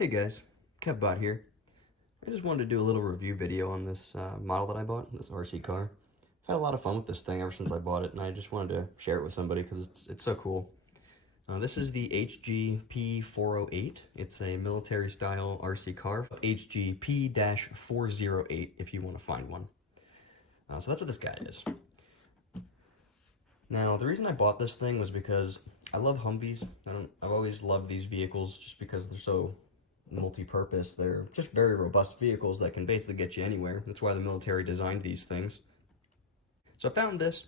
Hey guys, Kevbot here. I just wanted to do a little review video on this model that I bought, this RC car. I've had a lot of fun with this thing ever since I bought it, and I just wanted to share it with somebody because it's so cool. This is the HG P408. It's a military-style RC car. HG P-408 if you want to find one. So that's what this guy is. Now, the reason I bought this thing was because I love Humvees. I've always loved these vehicles just because they're so multi-purpose. They're just very robust vehicles that can basically get you anywhere. That's why the military designed these things. So I found this,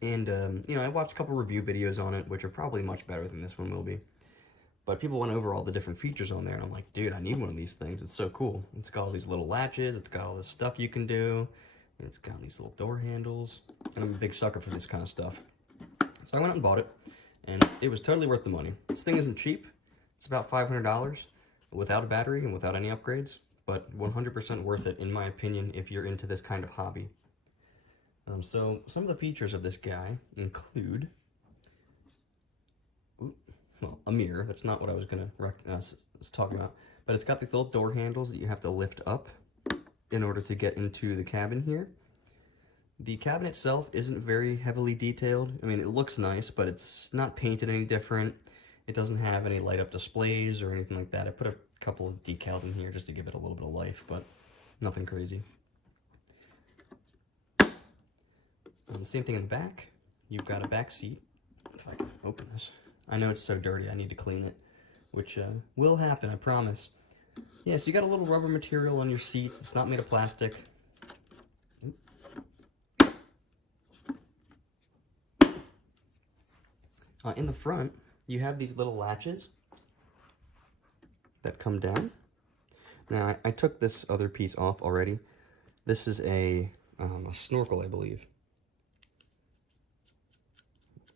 and I watched a couple review videos on it, which are probably much better than this one will be. But people went over all the different features on there, and I'm like, dude, I need one of these things. It's so cool. It's got all these little latches. It's got all this stuff you can do. And it's got these little door handles. And I'm a big sucker for this kind of stuff. So I went out and bought it, and it was totally worth the money. This thing isn't cheap. It's about $500 without a battery and without any upgrades, but 100% worth it, in my opinion, if you're into this kind of hobby. So some of the features of this guy include, a mirror. That's not what I was going to talk about, but it's got these little door handles that you have to lift up in order to get into the cabin here. The cabin itself isn't very heavily detailed. I mean, it looks nice, but it's not painted any different. It doesn't have any light-up displays or anything like that. I put a couple of decals in here just to give it a little bit of life, but nothing crazy. Same thing in the back. You've got a back seat. If I can open this. I know it's so dirty, I need to clean it, which will happen, I promise. Yeah, so you got a little rubber material on your seats. It's not made of plastic. In the front, you have these little latches that come down. Now, I took this other piece off already. This is a snorkel, I believe.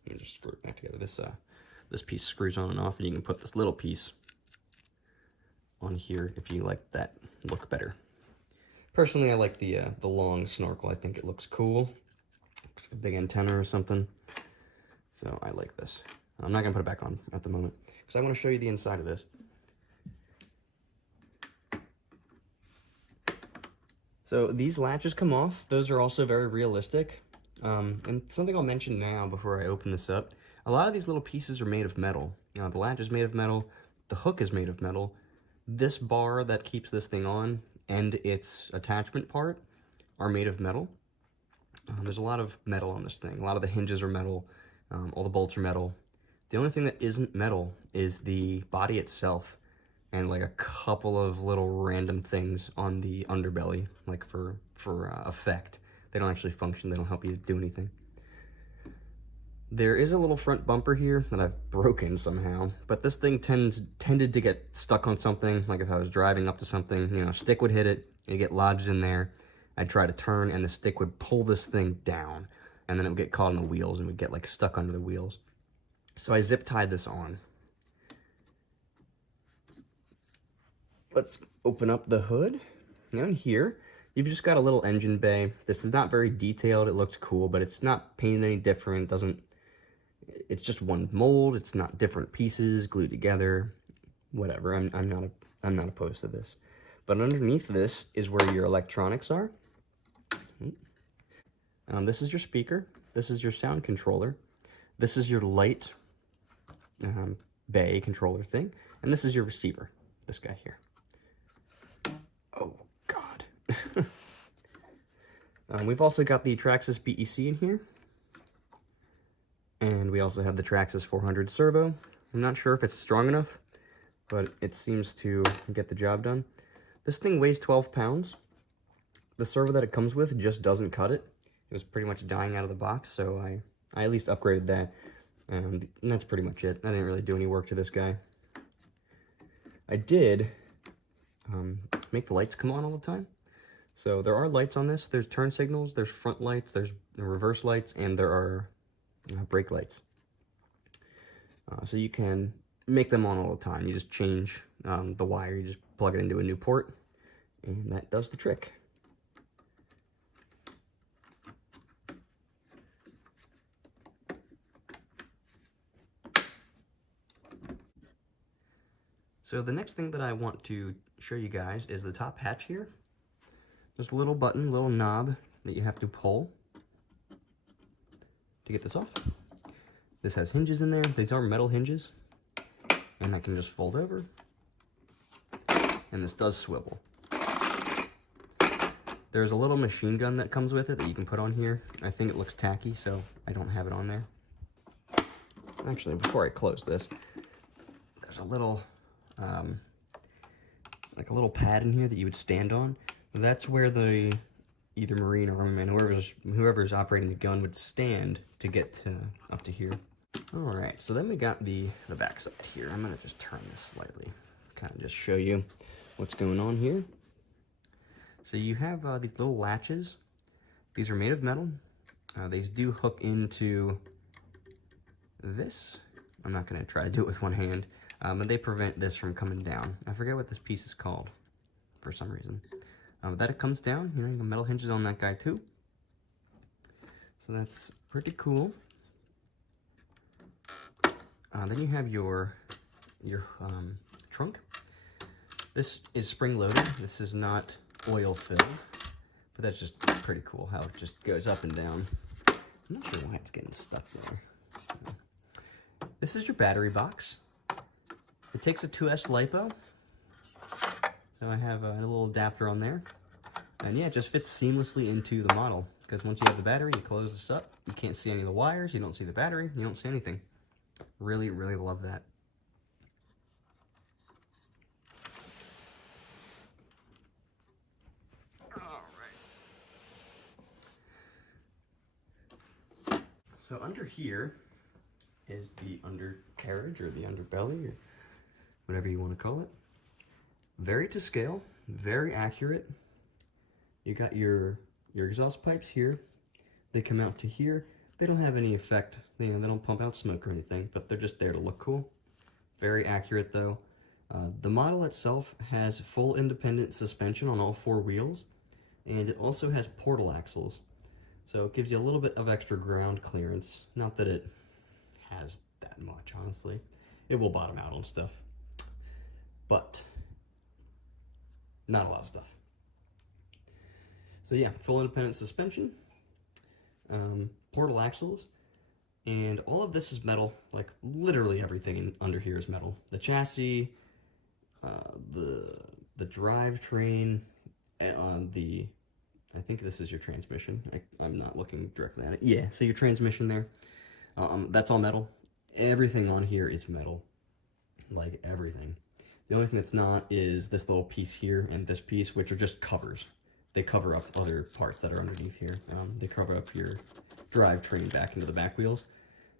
Let me just screw it back together. This piece screws on and off, and you can put this little piece on here if you like that look better. Personally, I like the long snorkel. I think it looks cool. Looks like a big antenna or something. So I like this. I'm not gonna put it back on at the moment because I want to show you the inside of this. So these latches come off. Those are also very realistic. And something I'll mention now before I open this up, a lot of these little pieces are made of metal. The latch is made of metal, the hook is made of metal. This bar that keeps this thing on and its attachment part are made of metal. There's a lot of metal on this thing. A lot of the hinges are metal, all the bolts are metal. The only thing that isn't metal is the body itself and like a couple of little random things on the underbelly, like for effect. They don't actually function, they don't help you do anything. There is a little front bumper here that I've broken somehow, but this thing tended to get stuck on something, like if I was driving up to something, a stick would hit it, it'd get lodged in there, I'd try to turn, and the stick would pull this thing down, and then it would get caught on the wheels and would get like stuck under the wheels. So I zip tied this on. Let's open up the hood. Now in here, you've just got a little engine bay. This is not very detailed. It looks cool, but it's not painted any different. It's just one mold. It's not different pieces glued together. Whatever. I'm not opposed to this. But underneath this is where your electronics are. This is your speaker. This is your sound controller. This is your light bay controller thing, and this is your receiver. This guy here. Oh God. We've also got the Traxxas BEC in here. And we also have the Traxxas 400 Servo. I'm not sure if it's strong enough, but it seems to get the job done. This thing weighs 12 pounds. The servo that it comes with just doesn't cut it. It was pretty much dying out of the box, so I at least upgraded that. And that's pretty much it. I didn't really do any work to this guy. I did make the lights come on all the time. So there are lights on this. There's turn signals, there's front lights, there's reverse lights, and there are brake lights. So you can make them on all the time. You just change the wire, you just plug it into a new port, and that does the trick. So the next thing that I want to show you guys is the top hatch here. There's a little button, little knob that you have to pull to get this off. This has hinges in there. These are metal hinges, and that can just fold over. And this does swivel. There's a little machine gun that comes with it that you can put on here. I think it looks tacky, so I don't have it on there. Actually, before I close this, there's a little, like a little pad in here that you would stand on. That's where the either Marine or Army man, whoever's operating the gun would stand to get up to here. All right, so then we got the back side here. I'm gonna just turn this slightly, kind of just show you what's going on here. So you have these little latches. These are made of metal. These do hook into this. I'm not gonna try to do it with one hand, but they prevent this from coming down. I forget what this piece is called for some reason. But that it comes down, you know, the metal hinges on that guy too. So that's pretty cool. Then you have your trunk. This is spring loaded. This is not oil filled, but that's just pretty cool how it just goes up and down. I'm not sure why it's getting stuck there. This is your battery box. It takes a 2S LiPo. So I have a little adapter on there. And yeah, it just fits seamlessly into the model. Because once you have the battery, you close this up. You can't see any of the wires. You don't see the battery. You don't see anything. Really, really love that. Alright. So under here is the undercarriage or the underbelly or whatever you want to call it. Very to scale, very accurate. You got your exhaust pipes here. They come out to here. They don't have any effect. They don't pump out smoke or anything, but they're just there to look cool. Very accurate though. The model itself has full independent suspension on all 4 wheels, and it also has portal axles. So it gives you a little bit of extra ground clearance. Not that it has that much, honestly. It will bottom out on stuff, but not a lot of stuff. So yeah, full independent suspension, portal axles, and all of this is metal. Like literally everything under here is metal. The chassis, the drivetrain, I think this is your transmission. I'm not looking directly at it. Yeah, so your transmission there, that's all metal. Everything on here is metal, like everything. The only thing that's not is this little piece here and this piece, which are just covers. They cover up other parts that are underneath here. They cover up your drivetrain back into the back wheels.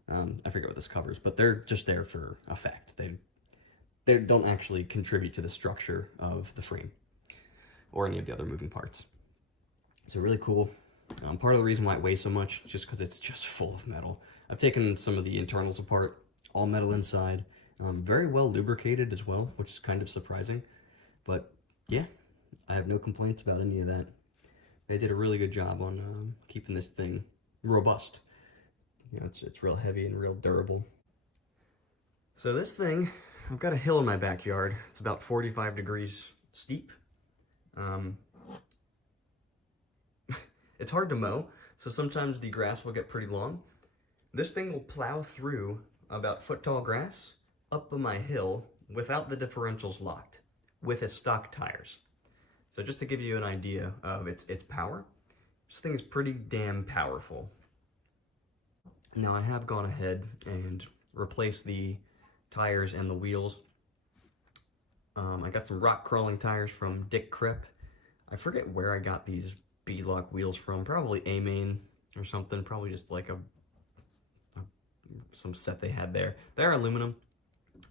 I forget what this covers, but they're just there for effect. They don't actually contribute to the structure of the frame or any of the other moving parts. So really cool. Part of the reason why it weighs so much is just because it's just full of metal. I've taken some of the internals apart, all metal inside. Very well lubricated as well, which is kind of surprising. But yeah, I have no complaints about any of that. They did a really good job on keeping this thing robust. You know, it's real heavy and real durable. So this thing, I've got a hill in my backyard. It's about 45 degrees steep. It's hard to mow, so sometimes the grass will get pretty long. This thing will plow through about foot-tall grass up on my hill without the differentials locked, with its stock tires. So just to give you an idea of its power, this thing is pretty damn powerful. Now I have gone ahead and replaced the tires and the wheels. I got some rock crawling tires from Dick Crip. I forget where I got these beadlock wheels from, probably A-Main or something, probably just like some set they had there. They're aluminum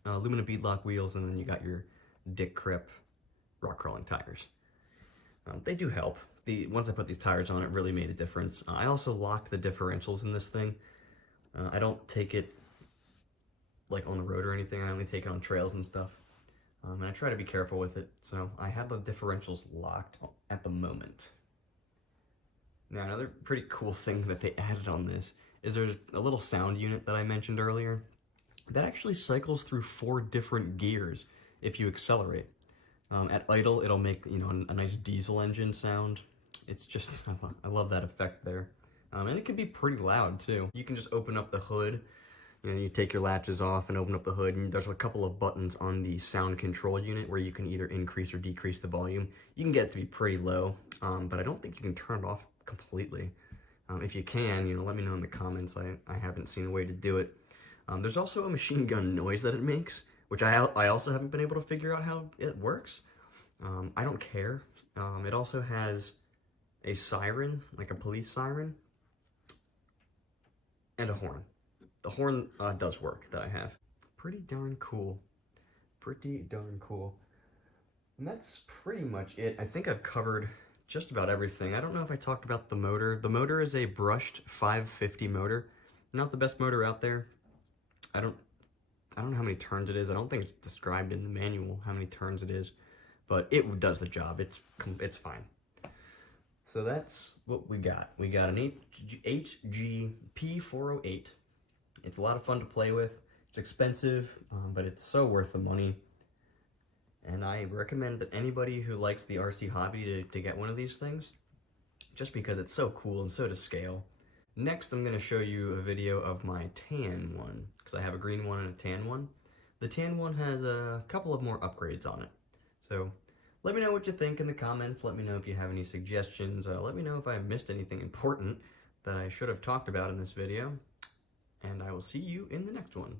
beadlock wheels, and then you got your Dick Crip rock crawling tires. They do help. Once I put these tires on, it really made a difference. I also locked the differentials in this thing. I don't take it like on the road or anything. I only take it on trails and stuff. And I try to be careful with it, so I have the differentials locked at the moment. Now, another pretty cool thing that they added on this is there's a little sound unit that I mentioned earlier that actually cycles through 4 different gears. if you accelerate. At idle, it'll make, you know, a nice diesel engine sound. It's just, I love that effect there. And it can be pretty loud too. You can just open up the hood, you know, you take your latches off and open up the hood, and there's a couple of buttons on the sound control unit where you can either increase or decrease the volume. You can get it to be pretty low, but I don't think you can turn it off completely. If you can, you know, let me know in the comments. I haven't seen a way to do it. There's also a machine gun noise that it makes, which I also haven't been able to figure out how it works. I don't care. It also has a siren, like a police siren, and a horn. The horn does work that I have. Pretty darn cool. Pretty darn cool. And that's pretty much it. I think I've covered just about everything. I don't know if I talked about the motor. The motor is a brushed 550 motor. Not the best motor out there. I don't know how many turns it is. I don't think it's described in the manual how many turns it is, but it does the job. It's fine. So that's what we got. We got an HG P408. It's a lot of fun to play with. It's expensive, but it's so worth the money. And I recommend that anybody who likes the RC hobby to get one of these things, just because it's so cool and so to scale. Next, I'm going to show you a video of my tan one, because I have a green one and a tan one. The tan one has a couple of more upgrades on it. So let me know what you think in the comments. Let me know if you have any suggestions. Let me know if I missed anything important that I should have talked about in this video. And I will see you in the next one.